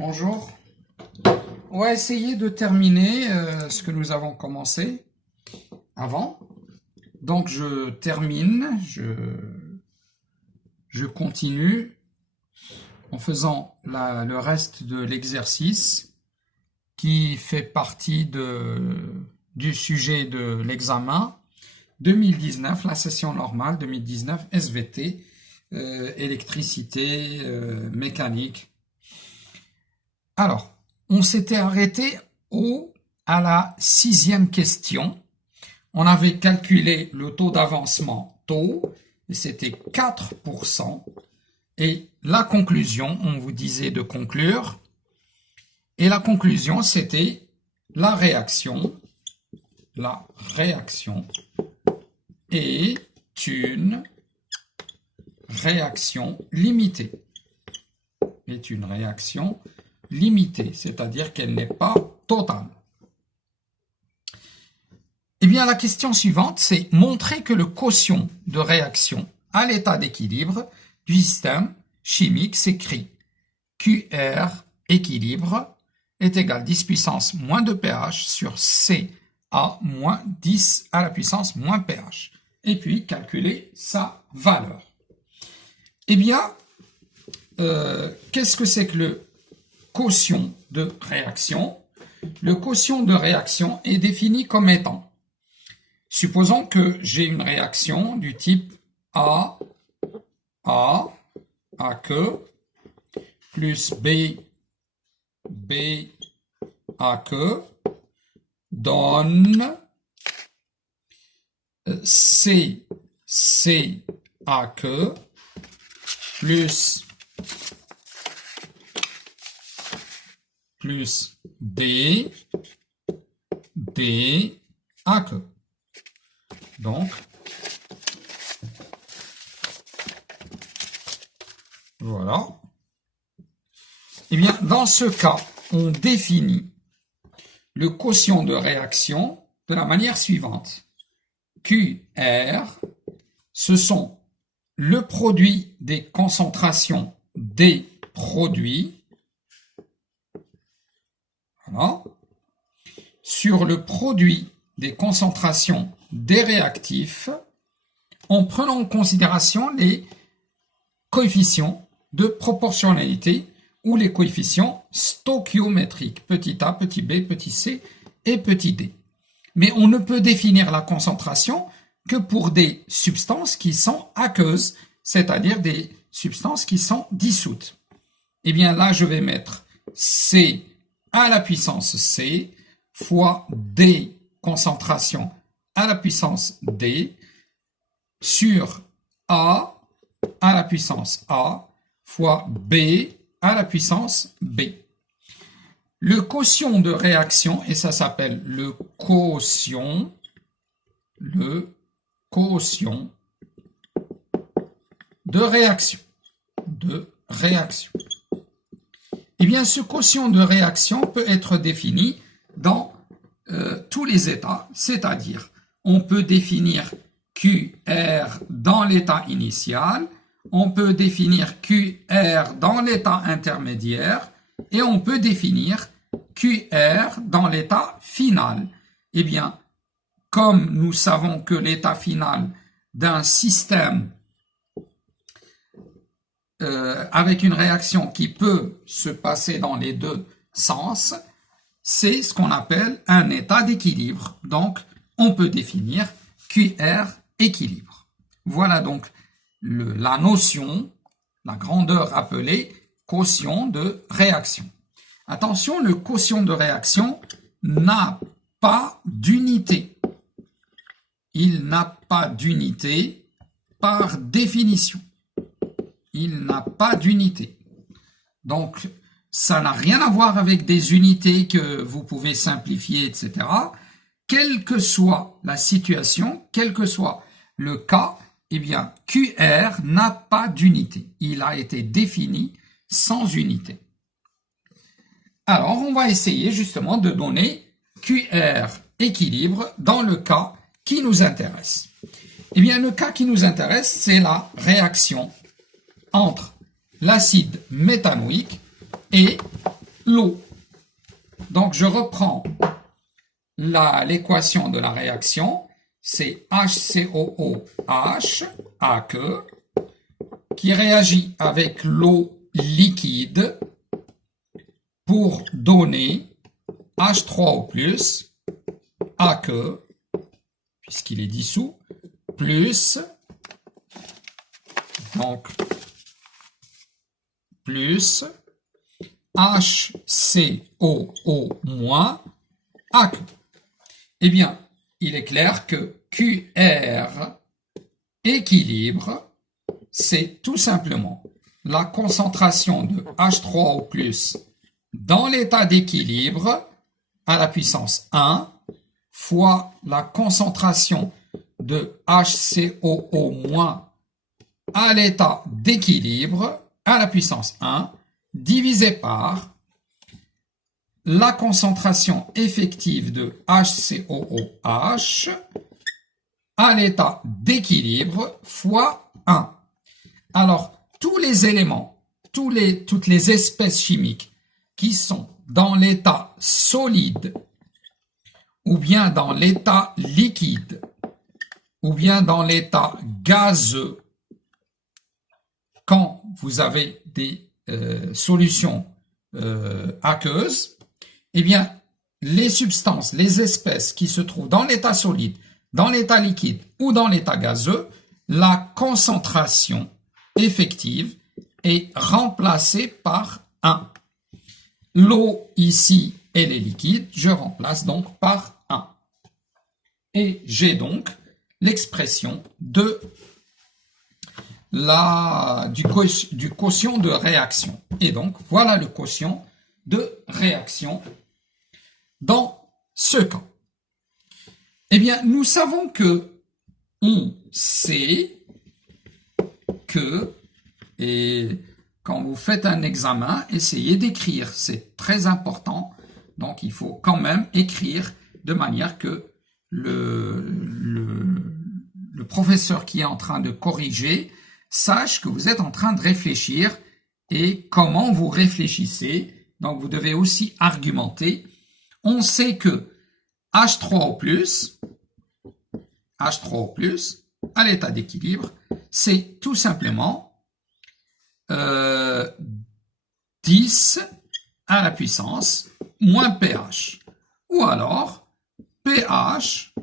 Bonjour. On va essayer de terminer ce que nous avons commencé avant. Donc je termine, je continue en faisant le reste de l'exercice qui fait partie du sujet de l'examen 2019, la session normale 2019 SVT, électricité, mécanique. Alors, on s'était arrêté à la 6e question. On avait calculé le taux d'avancement taux, et c'était 4%. Et la conclusion, on vous disait de conclure. Et la conclusion, c'était la réaction est une réaction limitée. Est une réaction limitée, c'est-à-dire qu'elle n'est pas totale. Eh bien, la question suivante, c'est montrer que le quotient de réaction à l'état d'équilibre du système chimique s'écrit QR équilibre est égal à 10 puissance moins 2 pH sur CA moins 10 à la puissance moins pH. Et puis, calculer sa valeur. Eh bien, qu'est-ce que c'est que le quotient de réaction? Le quotient de réaction est défini comme étant, supposons que j'ai une réaction du type A que, plus B que, donne C que, plus D que. Donc, voilà. Eh bien, dans ce cas, on définit le quotient de réaction de la manière suivante. QR, ce sont le produit des concentrations des produits, voilà, sur le produit des concentrations des réactifs en prenant en considération les coefficients de proportionnalité ou les coefficients stoichiométriques, petit a, petit b, petit c et petit d. Mais on ne peut définir la concentration que pour des substances qui sont aqueuses, c'est-à-dire des substances qui sont dissoutes. Eh bien là, je vais mettre C à la puissance C fois D concentration à la puissance D sur A à la puissance A fois B à la puissance B. Le quotient de réaction, et ça s'appelle le quotient de réaction. Eh bien, ce quotient de réaction peut être défini dans tous les états, c'est-à-dire on peut définir QR dans l'état initial, on peut définir QR dans l'état intermédiaire et on peut définir QR dans l'état final. Eh bien, comme nous savons que l'état final d'un système avec une réaction qui peut se passer dans les deux sens, c'est ce qu'on appelle un état d'équilibre. Donc, on peut définir QR équilibre. Voilà donc la notion, la grandeur appelée quotient de réaction. Attention, le quotient de réaction n'a pas d'unité. Il n'a pas d'unité par définition. Il n'a pas d'unité. Donc, ça n'a rien à voir avec des unités que vous pouvez simplifier, etc. Quelle que soit la situation, quel que soit le cas, eh bien, QR n'a pas d'unité. Il a été défini sans unité. Alors, on va essayer justement de donner QR équilibre dans le cas qui nous intéresse. Eh bien, le cas qui nous intéresse, c'est la réaction entre l'acide méthanoïque et l'eau. Donc, je reprends l'équation de la réaction. C'est HCOOH, aqueux, qui réagit avec l'eau liquide pour donner H3O+, aqueux, puisqu'il est dissous, plus, donc, plus HCOO- aqueux. Eh bien, il est clair que QR équilibre, c'est tout simplement la concentration de H3O+, dans l'état d'équilibre à la puissance 1 fois la concentration de HCOO- à l'état d'équilibre à la puissance 1 divisé par la concentration effective de HCOOH à l'état d'équilibre fois 1. Alors, tous les éléments, toutes les espèces chimiques qui sont dans l'état solide, ou bien dans l'état liquide, ou bien dans l'état gazeux, quand vous avez des solutions aqueuses, eh bien, les substances, les espèces qui se trouvent dans l'état solide, dans l'état liquide ou dans l'état gazeux, la concentration effective est remplacée par 1. L'eau ici, elle est liquide, je remplace donc par 1. Et j'ai donc l'expression de du quotient de réaction. Et donc, voilà le quotient de réaction dans ce cas. Eh bien, nous savons que on sait que, et quand vous faites un examen, essayez d'écrire, c'est très important. Donc, il faut quand même écrire de manière que le professeur qui est en train de corriger sache que vous êtes en train de réfléchir et comment vous réfléchissez. Donc, vous devez aussi argumenter. On sait que H3O+, à l'état d'équilibre, c'est tout simplement 10 à la puissance moins pH. Ou alors, pH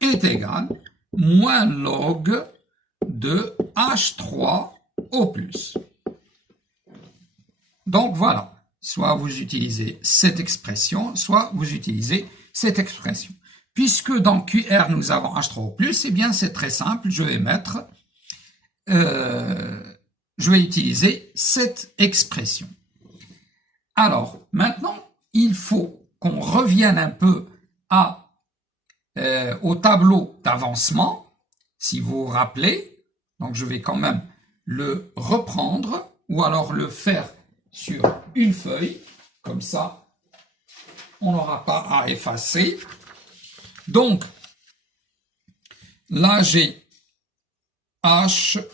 est égal moins log de H3O+. Donc voilà, soit vous utilisez cette expression, soit vous utilisez cette expression. Puisque dans QR nous avons H3O+, eh bien c'est très simple, je vais utiliser cette expression. Alors, maintenant, il faut qu'on revienne un peu au tableau d'avancement, si vous vous rappelez. Donc, je vais quand même le reprendre, ou alors le faire sur une feuille, comme ça, on n'aura pas à effacer. Donc, là, j'ai HCOOH,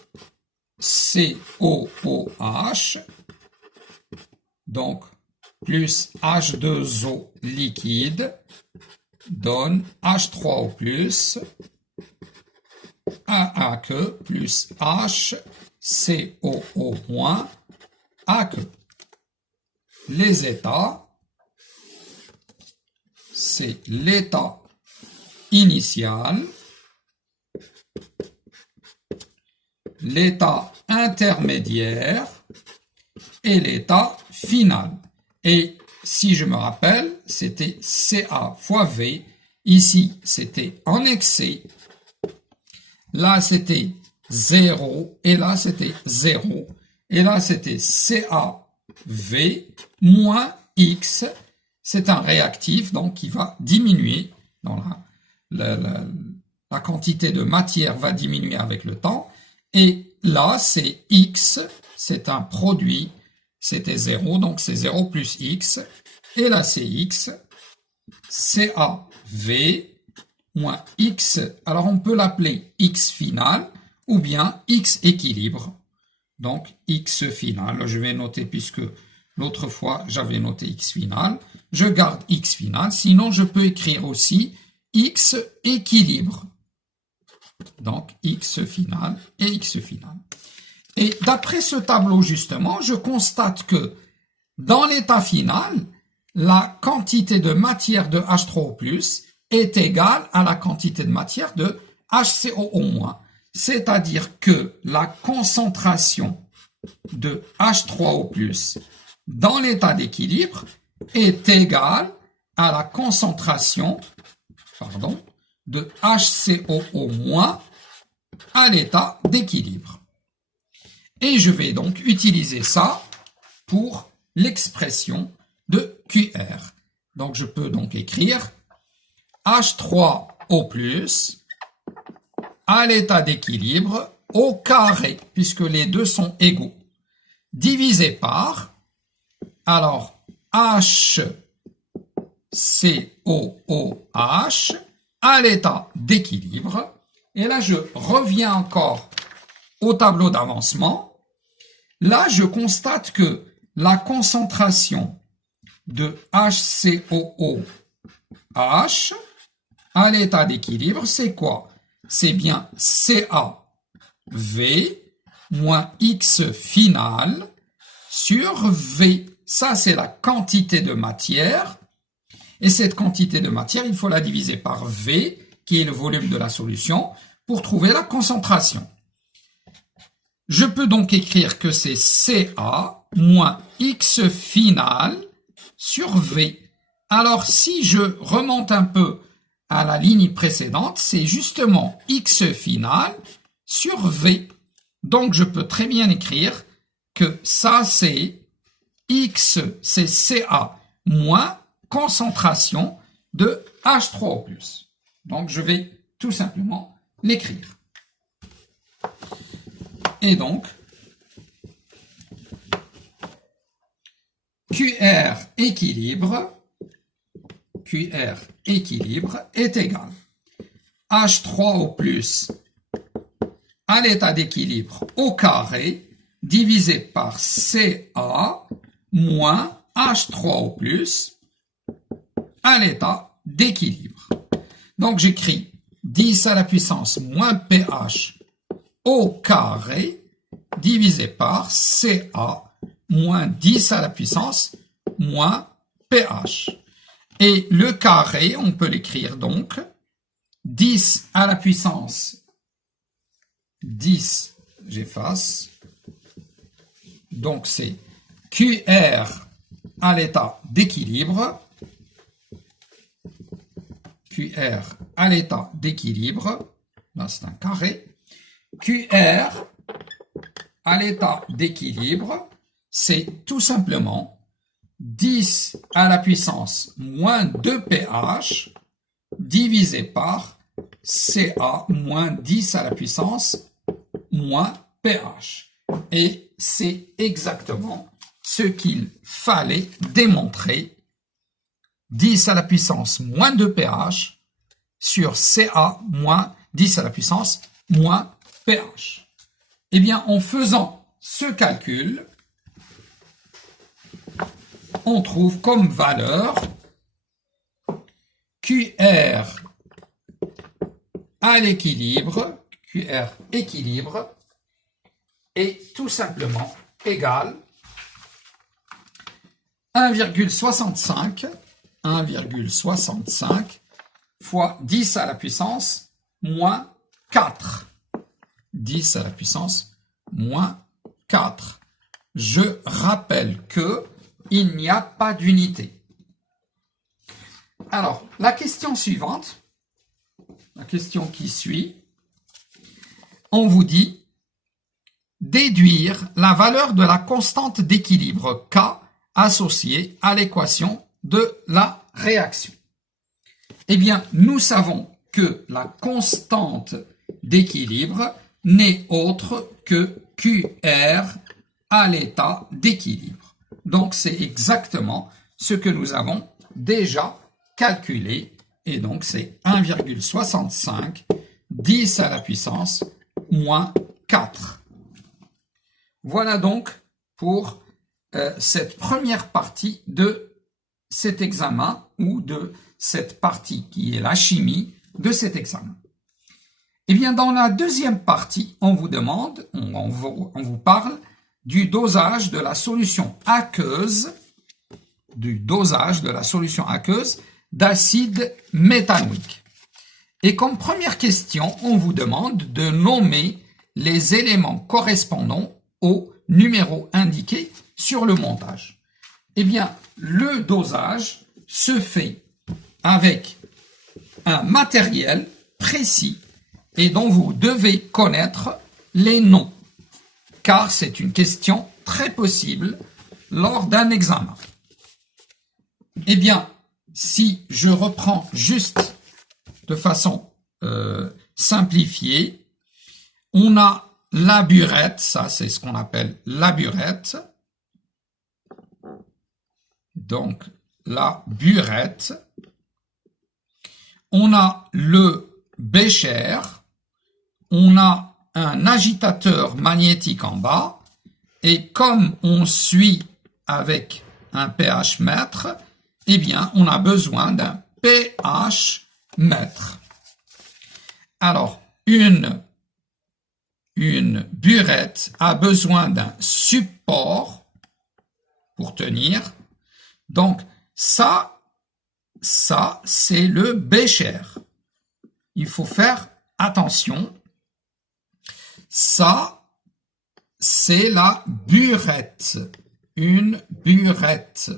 donc plus H2O liquide, donne H3O+, aqueux plus HCOO- aqueux. Les états, c'est l'état initial, l'état intermédiaire et l'état final. Et si je me rappelle, c'était Ca fois V. Ici, c'était en excès. Là, c'était 0. Et là, c'était 0. Et là, c'était CaV moins X. C'est un réactif, donc qui va diminuer. Dans la quantité de matière va diminuer avec le temps. Et là, c'est X. C'est un produit. C'était 0, donc c'est 0 plus X. Et là, c'est X. CaV moins X. Alors, on peut l'appeler X final ou bien X équilibre. Donc, X final. Je vais noter puisque L'autre fois, j'avais noté x final. Je garde x final. Sinon, je peux écrire aussi x équilibre. Donc, x final et x final. Et d'après ce tableau, justement, je constate que dans l'état final, la quantité de matière de H3O+, est égale à la quantité de matière de HCOO-. C'est-à-dire que la concentration de H3O+, dans l'état d'équilibre, est égale à la concentration, de HCOO- à l'état d'équilibre. Et je vais donc utiliser ça pour l'expression de QR. Donc je peux donc écrire H3O+, à l'état d'équilibre au carré, puisque les deux sont égaux, divisé par, alors, HCOOH à l'état d'équilibre. Et là, je reviens encore au tableau d'avancement. Là, je constate que la concentration de HCOOH à l'état d'équilibre, c'est quoi? C'est bien CaV moins X final sur V. Ça, c'est la quantité de matière. Et cette quantité de matière, il faut la diviser par V, qui est le volume de la solution, pour trouver la concentration. Je peux donc écrire que c'est Ca moins X final sur V. Alors, si je remonte un peu à la ligne précédente, c'est justement X final sur V. Donc, je peux très bien écrire que ça, c'est X, c'est Ca moins concentration de H3O+. Donc, je vais tout simplement l'écrire. Et donc, QR équilibre est égal H3O+ à l'état d'équilibre au carré divisé par Ca moins H3O+ à l'état d'équilibre. Donc j'écris 10 à la puissance moins pH au carré divisé par Ca moins 10 à la puissance moins pH. Et le carré, on peut l'écrire donc 10 à la puissance 10, j'efface. Donc c'est QR à l'état d'équilibre. QR à l'état d'équilibre. Là, c'est un carré. QR à l'état d'équilibre, c'est tout simplement 10 à la puissance moins 2 pH divisé par Ca moins 10 à la puissance moins pH. Et c'est exactement ce qu'il fallait démontrer. 10 à la puissance moins 2 pH sur Ca moins 10 à la puissance moins pH. Eh bien, en faisant ce calcul, on trouve comme valeur QR à l'équilibre, QR équilibre, est tout simplement égal 1,65 fois 10 à la puissance moins 4. 10 à la puissance moins 4. Je rappelle que il n'y a pas d'unité. Alors, la question suivante, la question qui suit, on vous dit déduire la valeur de la constante d'équilibre K associée à l'équation de la réaction. Eh bien, nous savons que la constante d'équilibre n'est autre que QR à l'état d'équilibre. Donc, c'est exactement ce que nous avons déjà calculé. Et donc, c'est 1,65 10 à la puissance moins 4. Voilà donc pour cette première partie de cet examen ou de cette partie qui est la chimie de cet examen. Eh bien, dans la deuxième partie, on vous demande, on vous parle du dosage de la solution aqueuse, d'acide méthanoïque. Et comme première question, on vous demande de nommer les éléments correspondant au numéro indiqué sur le montage. Eh bien, le dosage se fait avec un matériel précis et dont vous devez connaître les noms, car c'est une question très possible lors d'un examen. Eh bien, si je reprends juste de façon simplifiée, on a la burette, ça c'est ce qu'on appelle la burette. Donc, la burette. On a le bécher. On a un agitateur magnétique en bas. Et comme on suit avec un pH mètre, eh bien, on a besoin d'un pH mètre. Alors, une burette a besoin d'un support pour tenir. Donc, ça c'est le bécher. Il faut faire attention. Ça, c'est la burette. Une burette.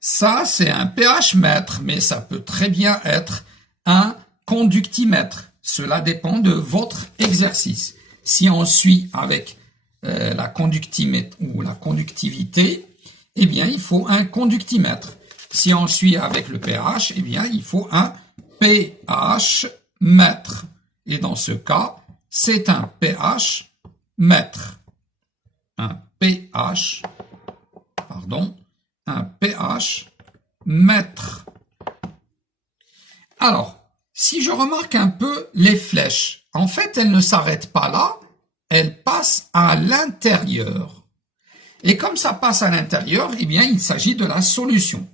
Ça, c'est un pH mètre, mais ça peut très bien être un conductimètre. Cela dépend de votre exercice. Si on suit avec la conductimètre ou la conductivité, eh bien, il faut un conductimètre. Si on suit avec le pH, eh bien, il faut un pH mètre. Et dans ce cas, c'est un pH mètre. Un pH mètre. Alors, si je remarque un peu les flèches, en fait, elles ne s'arrêtent pas là, elles passent à l'intérieur. Et comme ça passe à l'intérieur, eh bien, il s'agit de la solution.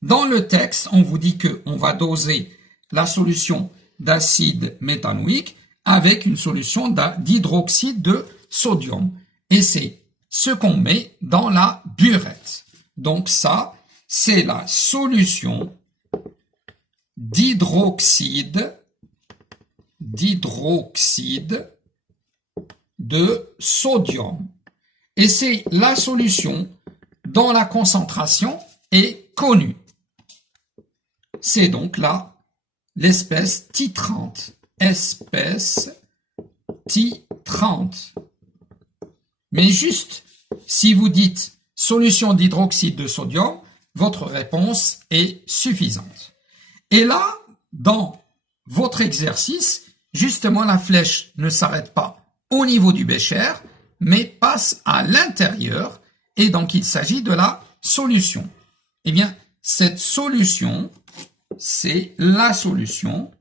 Dans le texte, on vous dit qu'on va doser la solution d'acide méthanoïque avec une solution d'hydroxyde de sodium. Et c'est ce qu'on met dans la burette. Donc ça, c'est la solution d'hydroxyde de sodium. Et c'est la solution dont la concentration est connue. C'est donc là l'espèce titrante. Espèce titrante. Mais juste, si vous dites solution d'hydroxyde de sodium, votre réponse est suffisante. Et là, dans votre exercice, justement, la flèche ne s'arrête pas au niveau du bécher, mais passe à l'intérieur, et donc il s'agit de la solution. Eh bien, cette solution, c'est la solution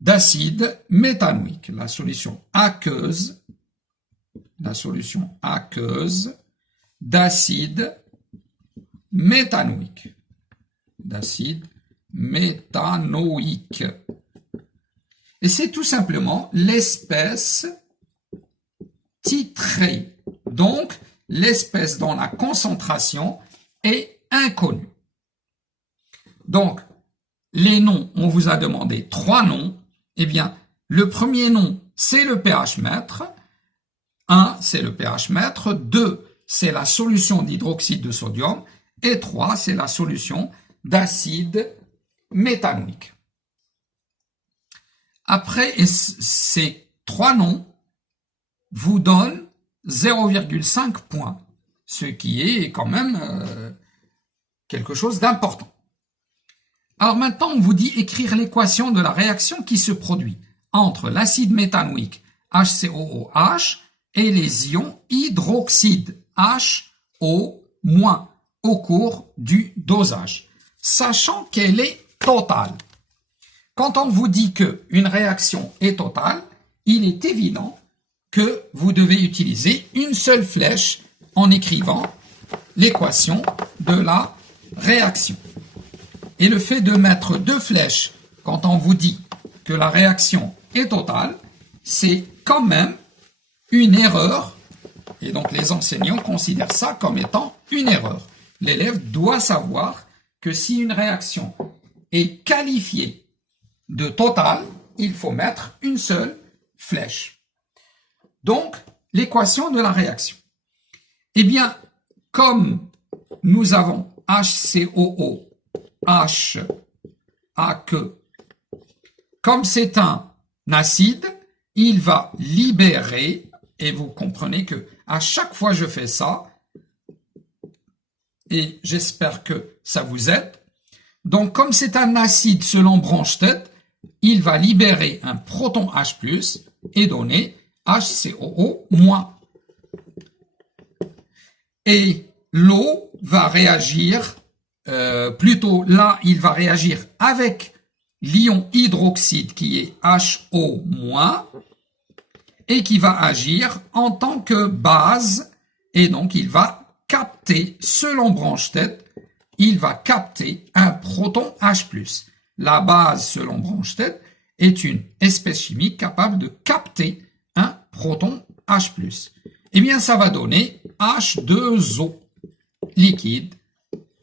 d'acide méthanoïque, la solution aqueuse d'acide méthanoïque. Et c'est tout simplement l'espèce titrée, donc l'espèce dont la concentration est inconnue. Donc, les noms, on vous a demandé 3 noms. Eh bien, le premier nom, c'est le pH mètre. 1, c'est le pH mètre. 2, c'est la solution d'hydroxyde de sodium. Et 3, c'est la solution d'acide méthanoïque. Après, ces 3 noms vous donnent 0,5 points, ce qui est quand même quelque chose d'important. Alors maintenant, on vous dit écrire l'équation de la réaction qui se produit entre l'acide méthanoïque HCOOH et les ions hydroxyde HO- au cours du dosage, sachant qu'elle est totale. Quand on vous dit qu'une réaction est totale, il est évident que vous devez utiliser une seule flèche en écrivant l'équation de la réaction. Et le fait de mettre deux flèches quand on vous dit que la réaction est totale, c'est quand même une erreur. Et donc les enseignants considèrent ça comme étant une erreur. L'élève doit savoir que si une réaction est qualifiée de totale, il faut mettre une seule flèche. Donc, l'équation de la réaction. Eh bien, comme nous avons HCOO, H, AQ, comme c'est un acide, il va libérer, et vous comprenez que à chaque fois je fais ça, et j'espère que ça vous aide. Donc, comme c'est un acide selon Bronsted, il va libérer un proton H+, et donner HCOO-. Et l'eau va réagir, plutôt là, il va réagir avec l'ion hydroxyde qui est HO-, et qui va agir en tant que base, et donc il va capter, selon Bronsted, il va capter un proton H+. La base, selon Bronsted, est une espèce chimique capable de capter un proton H+. Eh bien, ça va donner H2O liquide.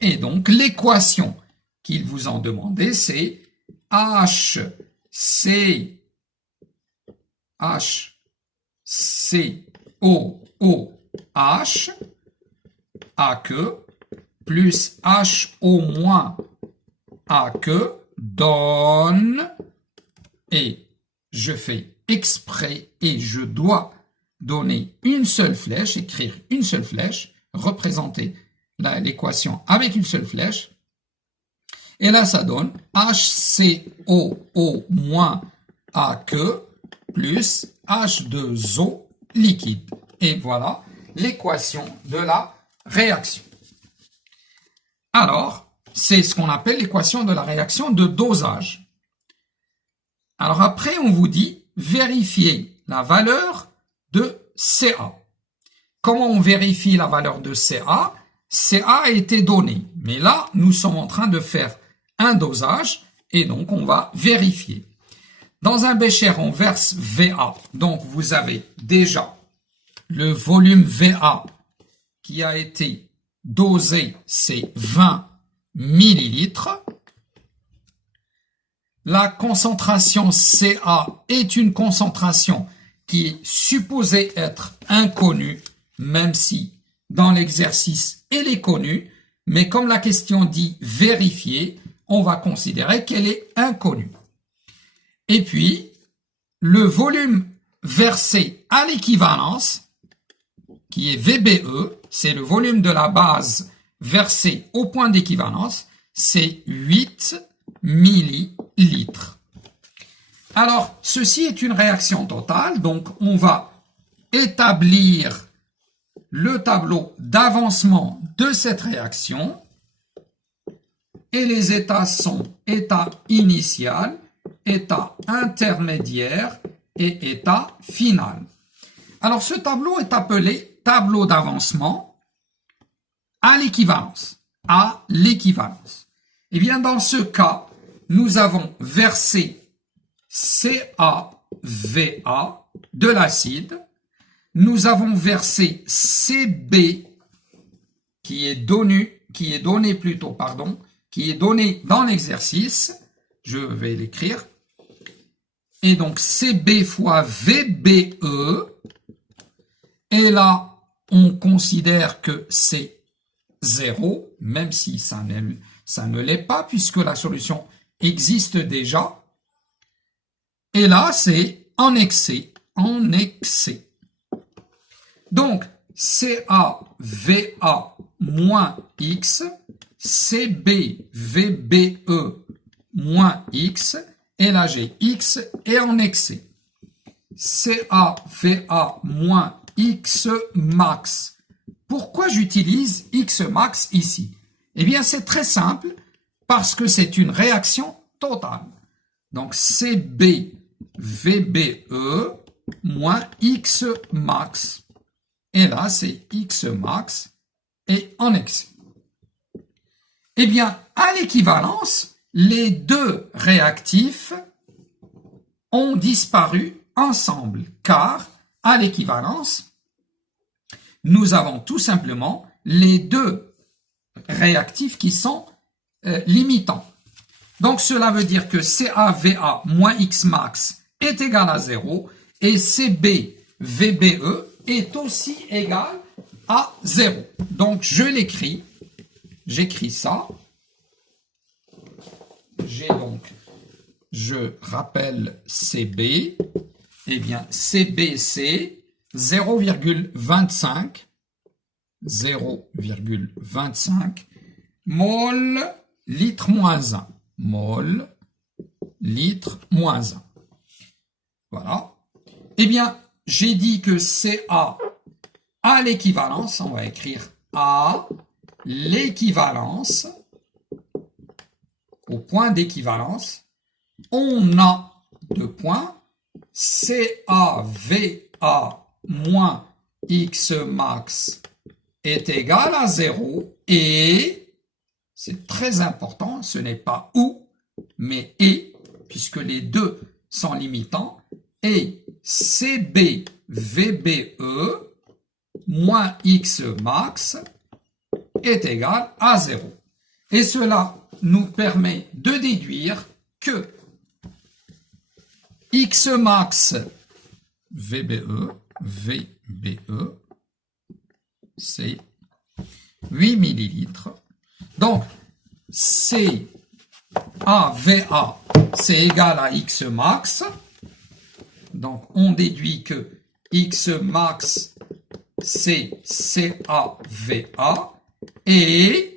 Et donc, l'équation qu'ils vous ont demandé, c'est HCOH AQ plus HO- AQ donne, et je fais exprès et je dois donner une seule flèche, écrire une seule flèche, représenter l'équation avec une seule flèche, et là ça donne HCOO- AQ plus H2O liquide. Et voilà l'équation de la réaction. Alors, c'est ce qu'on appelle l'équation de la réaction de dosage. Alors après, on vous dit vérifier la valeur de Ca. Comment on vérifie la valeur de Ca? Ca a été donné, mais là, nous sommes en train de faire un dosage, et donc on va vérifier. Dans un bécher, on verse Va, donc vous avez déjà le volume Va qui a été dosé, c'est 20 millilitres. La concentration Ca est une concentration qui est supposée être inconnue, même si dans l'exercice elle est connue, mais comme la question dit vérifier, on va considérer qu'elle est inconnue. Et puis, le volume versé à l'équivalence, qui est VBE, c'est le volume de la base versé au point d'équivalence, c'est 8 millilitres. Alors, ceci est une réaction totale, donc on va établir le tableau d'avancement de cette réaction, et les états sont état initial, état intermédiaire et état final. Alors, ce tableau est appelé tableau d'avancement à l'équivalence. À l'équivalence. Eh bien, dans ce cas, nous avons versé CaVa de l'acide. Nous avons versé Cb qui est donné dans l'exercice. Je vais l'écrire. Et donc, Cb fois VBE. Et là, on considère que c'est 0, même si ça ne l'est pas, puisque la solution existe déjà. Et là, c'est en excès, en excès. Donc, CaVa moins X, CbVBE moins X, et là j'ai X est en excès. CaVa moins X max. Pourquoi j'utilise X max ici? Eh bien, c'est très simple, parce que c'est une réaction totale. Donc, CbVBE moins x max. Et là, c'est x max et en excès. Eh bien, à l'équivalence, les deux réactifs ont disparu ensemble, car à l'équivalence, nous avons tout simplement les deux réactifs qui sont limitants. Donc, cela veut dire que CAVA moins X max est égal à 0 et CBVBE est aussi égal à 0. Donc, je l'écris. J'écris ça. Je rappelle CB. Eh bien, CB, c'est 0,25 mol litre moins 1. Mol litre moins 1. Voilà. Eh bien, j'ai dit que CA à l'équivalence, on va écrire A l'équivalence, au point d'équivalence, on a deux points, CAVA moins X max est égal à 0 et, c'est très important, ce n'est pas ou, mais et, puisque les deux sont limitants, et CBVBE moins X max est égal à 0. Et cela nous permet de déduire que X max VBE, c'est 8 millilitres. Donc, CAVA, c'est égal à X max. Donc, on déduit que X max, c'est CAVA. Et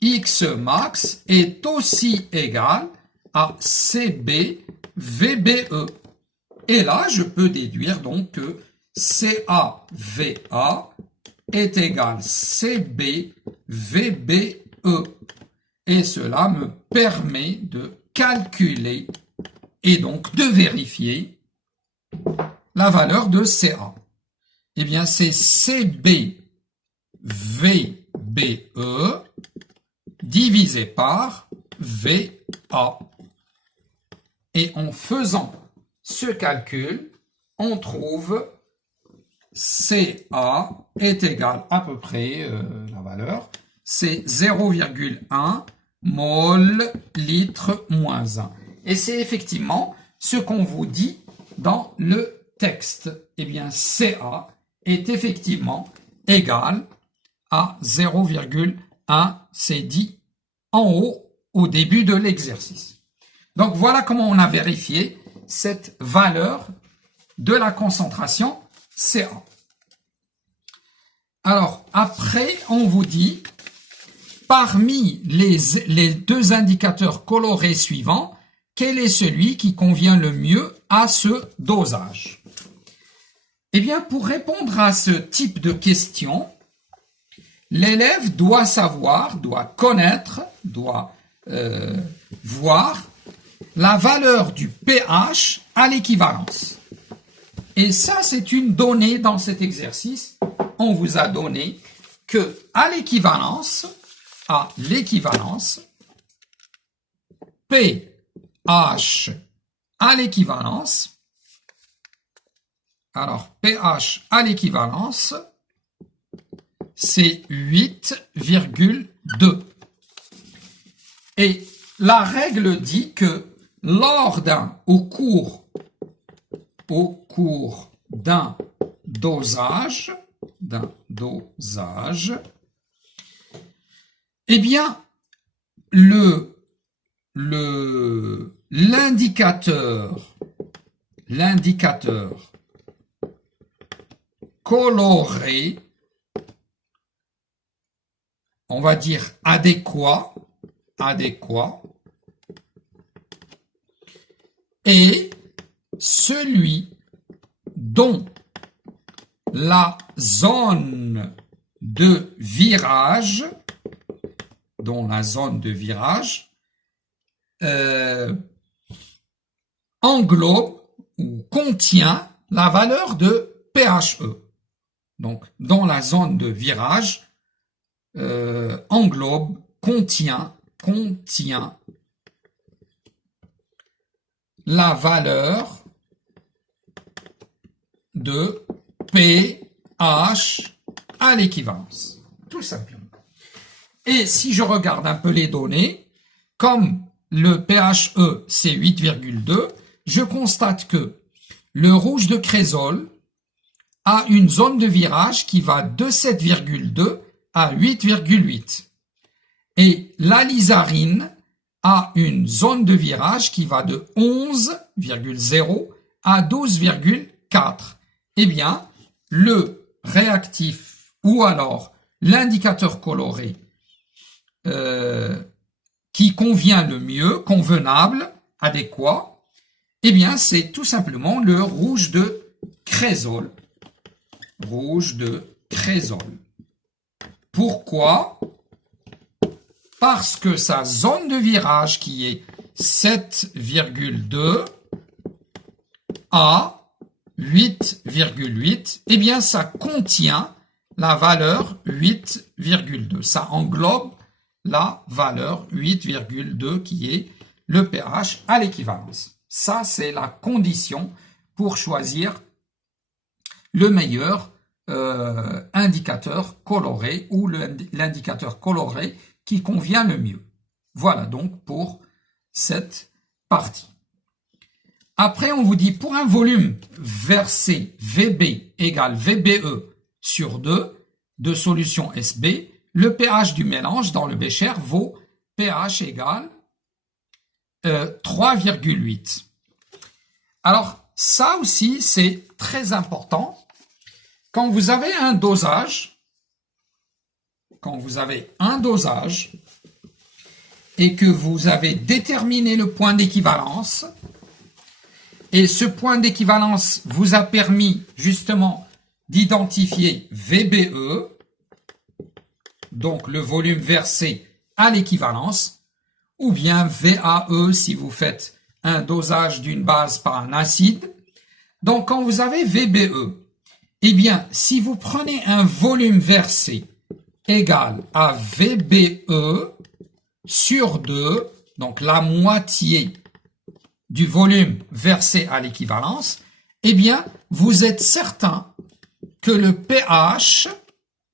X max est aussi égal à CBVBE. Et là, je peux déduire donc que CAVA est égal CBVBE. Et cela me permet de calculer et donc de vérifier la valeur de CA. Eh bien, c'est CBVBE divisé par VA. Et en faisant ce calcul, on trouve CA est égal à peu près, la valeur, c'est 0,1 mol litre moins 1. Et c'est effectivement ce qu'on vous dit dans le texte. Eh bien, CA est effectivement égal à 0,1, c'est dit en haut au début de l'exercice. Donc, voilà comment on a vérifié cette valeur de la concentration CA. Alors, après, on vous dit, parmi les deux indicateurs colorés suivants, quel est celui qui convient le mieux à ce dosage? Eh bien, pour répondre à ce type de question, l'élève doit savoir, doit connaître, doit voir la valeur du pH à l'équivalence. Et ça, c'est une donnée dans cet exercice. On vous a donné que à l'équivalence, pH à l'équivalence, alors pH à l'équivalence, c'est 8,2. Et la règle dit que lors au cours d'un dosage, eh bien, l'indicateur coloré, on va dire adéquat, est celui dont la zone de virage, englobe ou contient la valeur de pHe. Donc, dans la zone de virage, englobe, contient la valeur de pH à l'équivalence, tout simplement. Et si je regarde un peu les données, comme le pHe c'est 8,2, je constate que le rouge de Crézol a une zone de virage qui va de 7,2 à 8,8. Et l'alizarine a une zone de virage qui va de 11,0 à 12,4. Eh bien, le réactif ou alors l'indicateur coloré qui convient le mieux, convenable, adéquat, eh bien, c'est tout simplement le rouge de Crézol. Rouge de Crézol. Pourquoi? Parce que sa zone de virage qui est 7,2 à 8,8, eh bien, ça contient la valeur 8,2. Ça englobe la valeur 8,2 qui est le pH à l'équivalence. Ça, c'est la condition pour choisir le meilleur indicateur coloré ou l'indicateur coloré qui convient le mieux. Voilà donc pour cette partie. Après, on vous dit pour un volume versé VB égale VBE sur 2 de solution SB, le pH du mélange dans le bécher vaut pH égale 3,8. Alors, ça aussi, c'est très important. Quand vous avez un dosage, et que vous avez déterminé le point d'équivalence, et ce point d'équivalence vous a permis justement d'identifier VBE, donc le volume versé à l'équivalence, ou bien VAE si vous faites un dosage d'une base par un acide. Donc quand vous avez VBE, eh bien si vous prenez un volume versé égal à VBE sur 2, donc la moitié du volume versé à l'équivalence, eh bien, vous êtes certain que le pH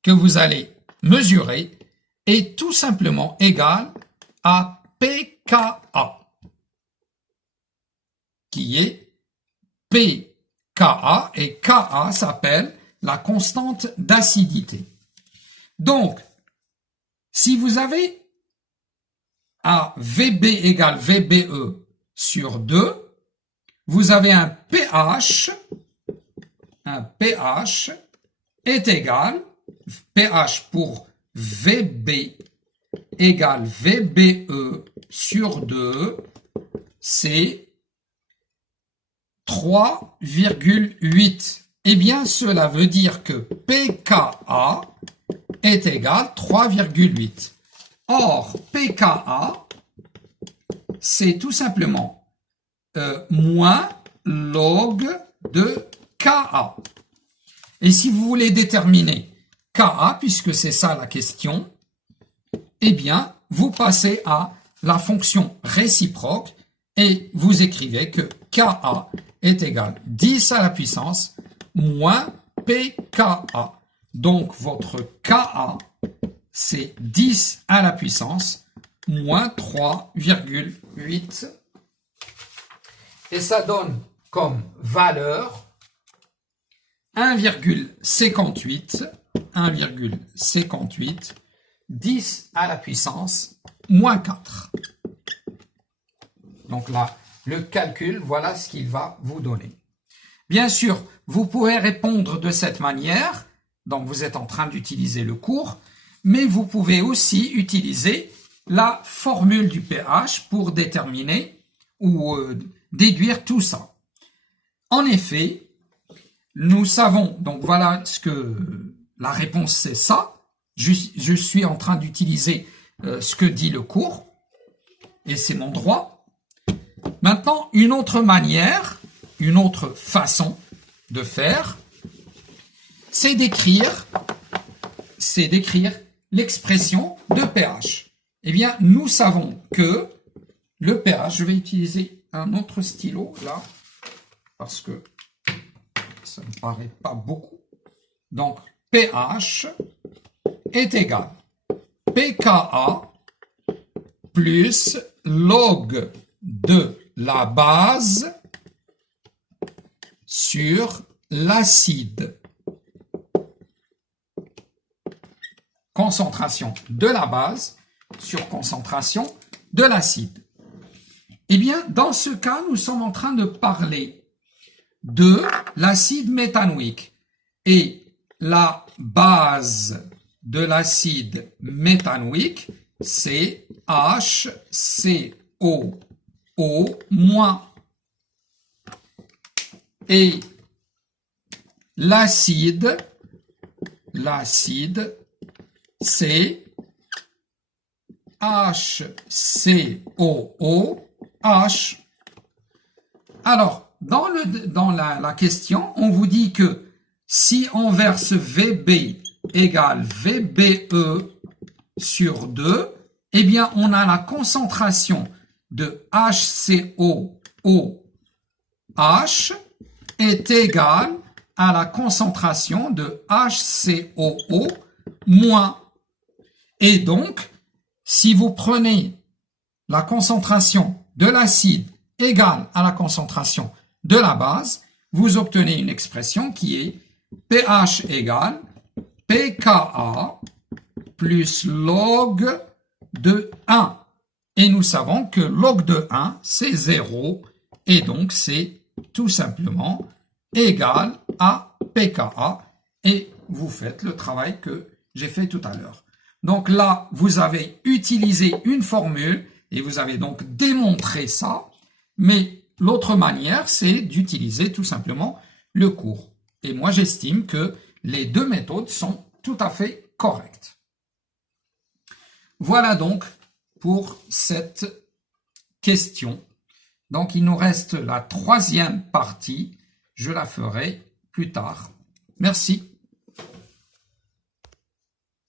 que vous allez mesurer est tout simplement égal à pKa, qui est pKa, et Ka s'appelle la constante d'acidité. Donc, si vous avez à VB égale VBE sur 2, vous avez un pH est égal, pH pour VB égale VBE sur 2, c'est 3,8. Eh bien, cela veut dire que pKa est égal à 3,8. Or, pKa, c'est tout simplement moins log de Ka. Et si vous voulez déterminer Ka, puisque c'est ça la question, eh bien, vous passez à la fonction réciproque et vous écrivez que Ka est égal à 10 à la puissance moins pKa. Donc, votre Ka, c'est 10 à la puissance moins 3,8. Et ça donne comme valeur 1,58, 10 à la puissance moins 4. Donc là, le calcul, voilà ce qu'il va vous donner. Bien sûr, vous pouvez répondre de cette manière, donc vous êtes en train d'utiliser le cours, mais vous pouvez aussi utiliser la formule du pH pour déterminer ou déduire tout ça. En effet, nous savons, donc voilà ce que la réponse c'est ça. Je suis en train d'utiliser ce que dit le cours et c'est mon droit. Maintenant, une autre manière une autre façon de faire, c'est d'écrire l'expression de pH. Eh bien, nous savons que le pH, je vais utiliser un autre stylo là, parce que ça ne me paraît pas beaucoup. Donc, pH est égal pKa plus log de la base sur l'acide. Concentration de la base sur concentration de l'acide. Eh bien, dans ce cas, nous sommes en train de parler de l'acide méthanoïque. Et la base de l'acide méthanoïque, c'est HCOO-. Et l'acide, c'est HCOOH. Alors, dans la question, on vous dit que si on verse VB égale VBE sur 2, eh bien, on a la concentration de HCOOH est égale à la concentration de HCOO moins. Et donc, si vous prenez la concentration de l'acide égale à la concentration de la base, vous obtenez une expression qui est pH égale pKa plus log de 1. Et nous savons que log de 1, c'est 0, et donc c'est tout simplement égal à pKa, et vous faites le travail que j'ai fait tout à l'heure. Donc là, vous avez utilisé une formule, et vous avez donc démontré ça, mais l'autre manière, c'est d'utiliser tout simplement le cours. Et moi, j'estime que les deux méthodes sont tout à fait correctes. Voilà donc pour cette question. Donc, il nous reste la troisième partie. Je la ferai plus tard. Merci.